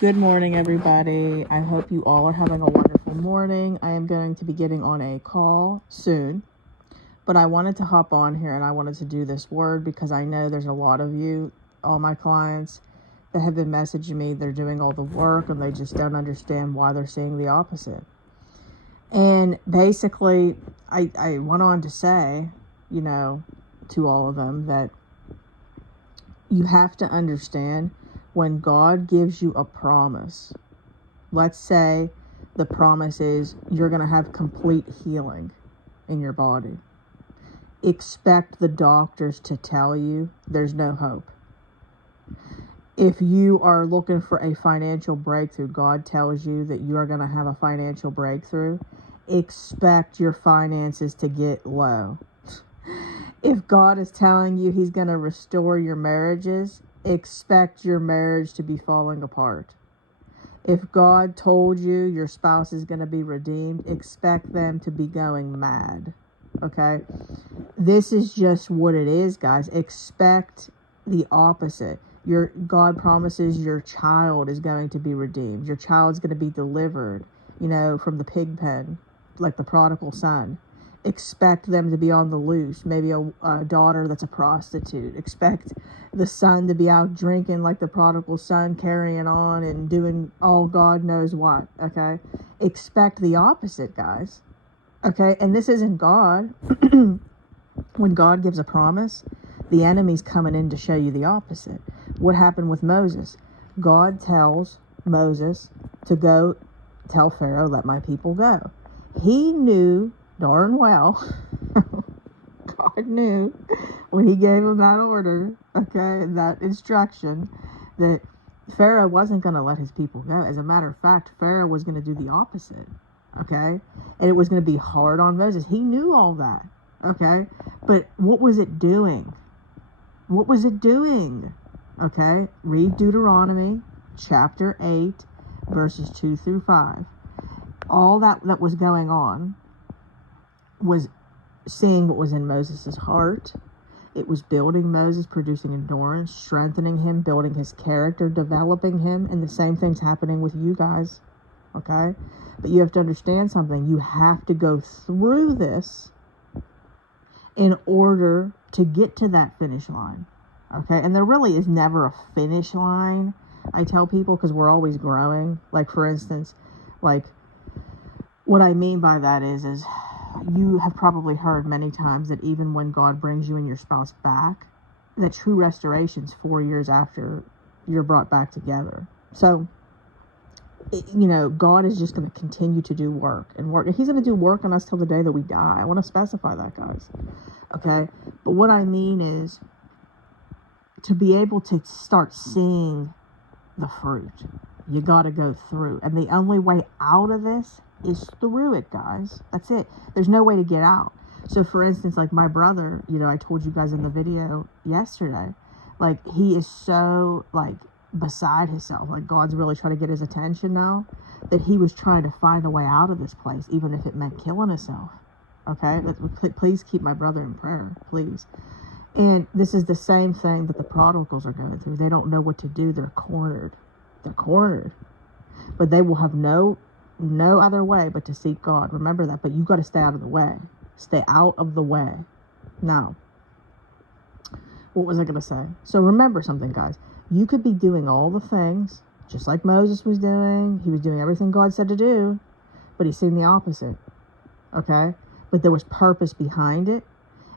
Good morning, everybody. I hope you all are having a wonderful morning. I am going to be getting on a call soon, but I wanted to hop on here and I wanted to do this word because I know there's a lot of you, all my clients, that have been messaging me. They're doing all the work and they just don't understand why they're seeing the opposite. And basically, I went on to say, to all of them that you have to understand when God gives you a promise. Let's say the promise is you're going to have complete healing in your body. Expect the doctors to tell you there's no hope. If you are looking for a financial breakthrough, God tells you that you are going to have a financial breakthrough. Expect your finances to get low. If God is telling you he's going to restore your marriages, expect your marriage to be falling apart. If God told you your spouse is going to be redeemed, expect them to be going mad. Okay? This is just what it is, guys. Expect the opposite. God promises your child is going to be redeemed. Your child's going to be delivered, from the pig pen, like the prodigal son. Expect them to be on the loose. Maybe a daughter that's a prostitute. Expect the son to be out drinking like the prodigal son, carrying on and doing all God knows what. Okay? Expect the opposite, guys. Okay? And this isn't God. When God gives a promise, the enemy's coming in to show you the opposite. What happened with Moses? God tells Moses to go tell Pharaoh, let my people go. He knew darn well, God knew when he gave him that order, okay, that instruction, that Pharaoh wasn't going to let his people go. As a matter of fact, Pharaoh was going to do the opposite, okay, and it was going to be hard on Moses. He knew all that, okay, but what was it doing? What was it doing? Okay, read Deuteronomy chapter 8, verses 2 through 5. All that was going on was seeing what was in Moses' heart. It was building Moses, producing endurance, strengthening him, building his character, developing him, and the same thing's happening with you guys, okay? But you have to understand something. You have to go through this in order to get to that finish line, okay? And there really is never a finish line, I tell people, because we're always growing. Like, for instance, like, what I mean by that is you have probably heard many times that even when God brings you and your spouse back, that true restoration's 4 years after you're brought back together. So, God is just going to continue to do work and work. He's going to do work on us till the day that we die. I want to specify that, guys. Okay? But what I mean is to be able to start seeing the fruit, you got to go through. And the only way out of this is through it, guys. That's it. There's no way to get out. So, for instance, like my brother, I told you guys in the video yesterday, like, he is so, like, beside himself. Like, God's really trying to get his attention now, that he was trying to find a way out of this place, even if it meant killing himself. Okay? Please keep my brother in prayer, please. And this is the same thing that the prodigals are going through. They don't know what to do. They're cornered. They're cornered. But they will have no other way but to seek God. Remember that. But you got to stay out of the way. Stay out of the way. Now, what was I going to say? So remember something, guys. You could be doing all the things, just like Moses was doing. He was doing everything God said to do, but he's seen the opposite. Okay? But there was purpose behind it,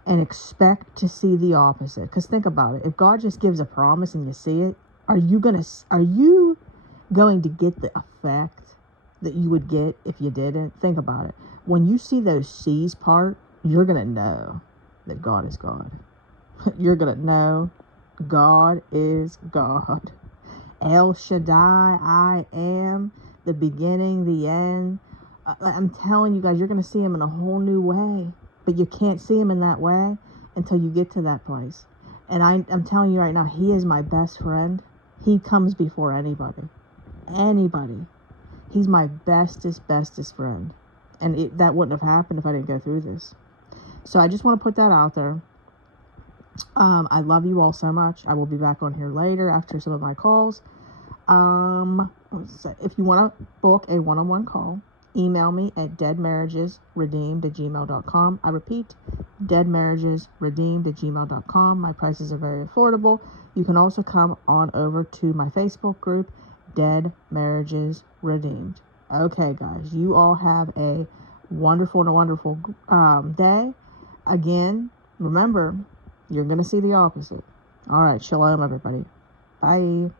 and expect to see the opposite. Because think about it. If God just gives a promise and you see it, are you going to get the effect that you would get if you didn't? Think about it. When you see those seas part, you're going to know that God is God. You're going to know God is God. El Shaddai, I am the beginning, the end. I'm telling you guys, you're going to see him in a whole new way. But you can't see him in that way until you get to that place. And I'm telling you right now, he is my best friend. He comes before anybody. Anybody. He's my bestest friend. And that wouldn't have happened if I didn't go through this. So I just want to put that out there. I love you all so much. I will be back on here later after some of my calls. If you want to book a one-on-one call, email me at deadmarriagesredeemed@gmail.com. I repeat, deadmarriagesredeemed@gmail.com. My prices are very affordable. You can also come on over to my Facebook group, Dead Marriages Redeemed. Okay, guys, you all have a wonderful day. Again, remember, you're going to see the opposite. All right, shalom, everybody. Bye.